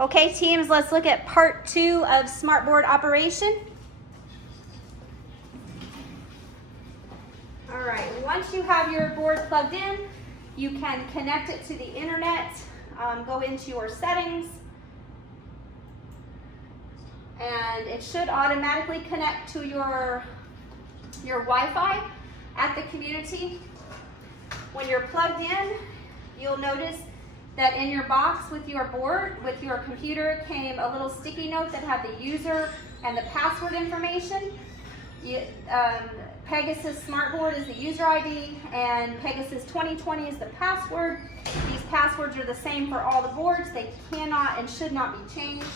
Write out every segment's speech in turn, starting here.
Okay, teams, let's look at part 2 of Smartboard operation. All right, once you have your board plugged in, you can connect it to the internet, go into your settings, and it should automatically connect to your Wi-Fi at the community. When you're plugged in, you'll notice that in your box with your board, with your computer, came a little sticky note that had the user and the password information. Pegasus Smartboard is the user ID, and Pegasus 2020 is the password. These passwords are the same for all the boards. They cannot and should not be changed.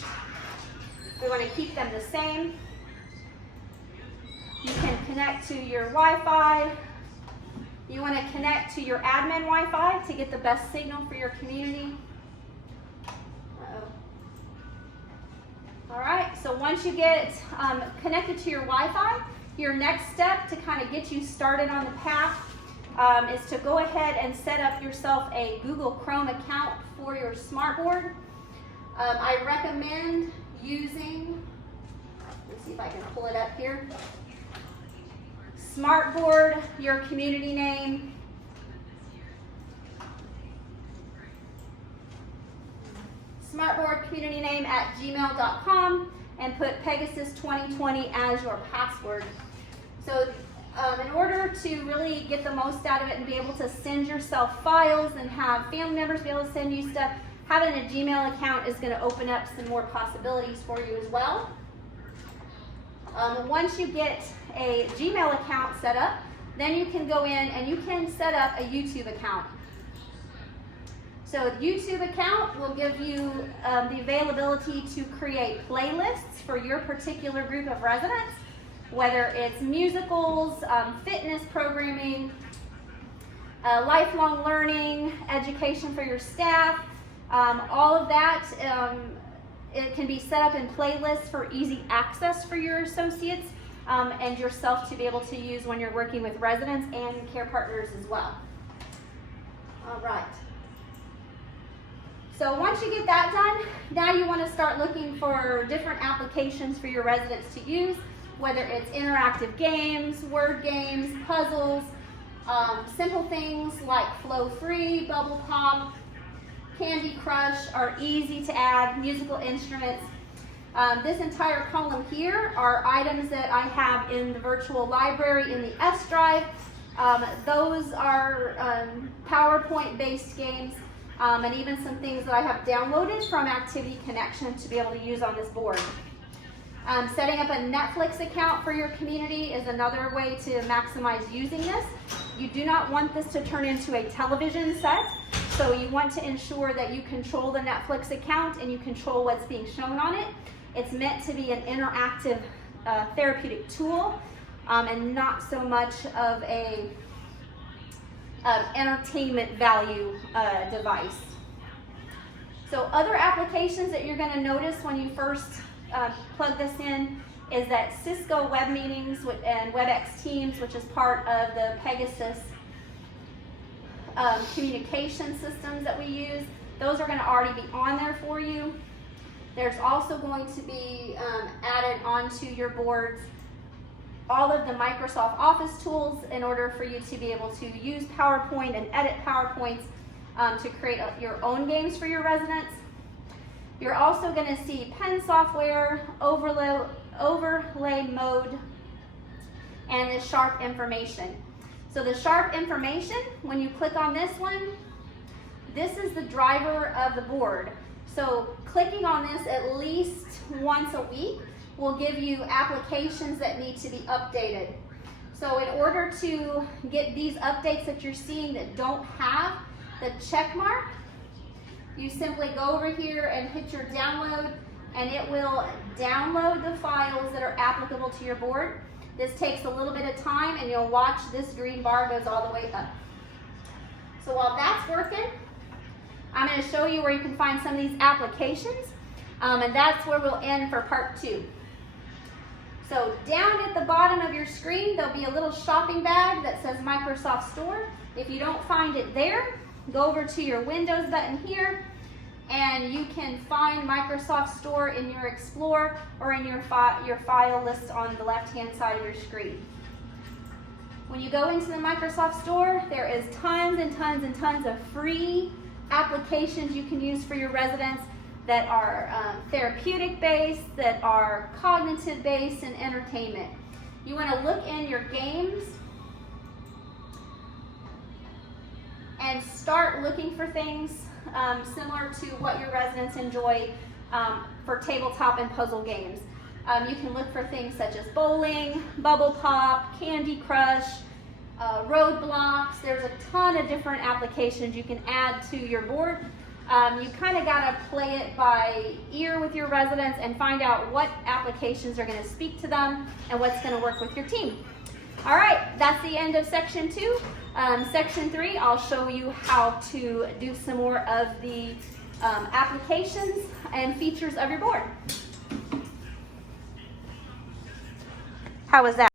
We want to keep them the same. You can connect to your Wi-Fi. You want to connect to your admin Wi-Fi to get the best signal for your community. All right, so once you get connected to your Wi-Fi, your next step to kind of get you started on the path is to go ahead and set up yourself a Google Chrome account for your Smartboard. I recommend using, let's see if I can pull it up here. Smartboard, your community name. Smartboard community name at gmail.com, and put Pegasus 2020 as your password. So in order to really get the most out of it and be able to send yourself files and have family members be able to send you stuff, having a Gmail account is going to open up some more possibilities for you as well. Once you get a Gmail account set up, then you can go in and you can set up a YouTube account. So the YouTube account will give you the availability to create playlists for your particular group of residents, whether it's musicals, fitness programming, lifelong learning, education for your staff, all of that. It can be set up in playlists for easy access for your associates and yourself to be able to use when you're working with residents and care partners as well. All right. So once you get that done, now you want to start looking for different applications for your residents to use, whether it's interactive games, word games, puzzles, simple things like Flow Free, Bubble Pop, Candy Crush are easy to add, musical instruments. This entire column here are items that I have in the virtual library in the S drive. Those are PowerPoint-based games, and even some things that I have downloaded from Activity Connection to be able to use on this board. Setting up a Netflix account for your community is another way to maximize using this. You do not want this to turn into a television set, so you want to ensure that you control the Netflix account and you control what's being shown on it. It's meant to be an interactive therapeutic tool and not so much of a entertainment value device. So other applications that you're going to notice when you first plug this in is that Cisco Web Meetings and WebEx Teams, which is part of the Pegasus communication systems that we use. Those are going to already be on there for you. There's also going to be added onto your boards all of the Microsoft Office tools in order for you to be able to use PowerPoint and edit PowerPoints to create your own games for your residents. You're also going to see pen software, overlay mode, and the sharp information. So the sharp information, when you click on this one, this is the driver of the board. So clicking on this at least once a week will give you applications that need to be updated. So in order to get these updates that you're seeing that don't have the check mark, you simply go over here and hit your download, and it will download the files that are applicable to your board. This takes a little bit of time, and you'll watch this green bar goes all the way up. So while that's working, I'm going to show you where you can find some of these applications, and that's where we'll end for part 2. So down at the bottom of your screen, there'll be a little shopping bag that says Microsoft Store. If you don't find it there, go over to your Windows button here, and you can find Microsoft Store in your Explorer or in your file list on the left-hand side of your screen. When you go into the Microsoft Store, there is tons and tons and tons of free applications you can use for your residents that are therapeutic based, that are cognitive based, and entertainment. You want to look in your games and start looking for things similar to what your residents enjoy for tabletop and puzzle games. You can look for things such as bowling, bubble pop, Candy Crush, roadblocks. There's a ton of different applications you can add to your board. You kind of got to play it by ear with your residents and find out what applications are going to speak to them and what's going to work with your team. All right, that's the end of section 2. Section 3, I'll show you how to do some more of the applications and features of your board. How was that?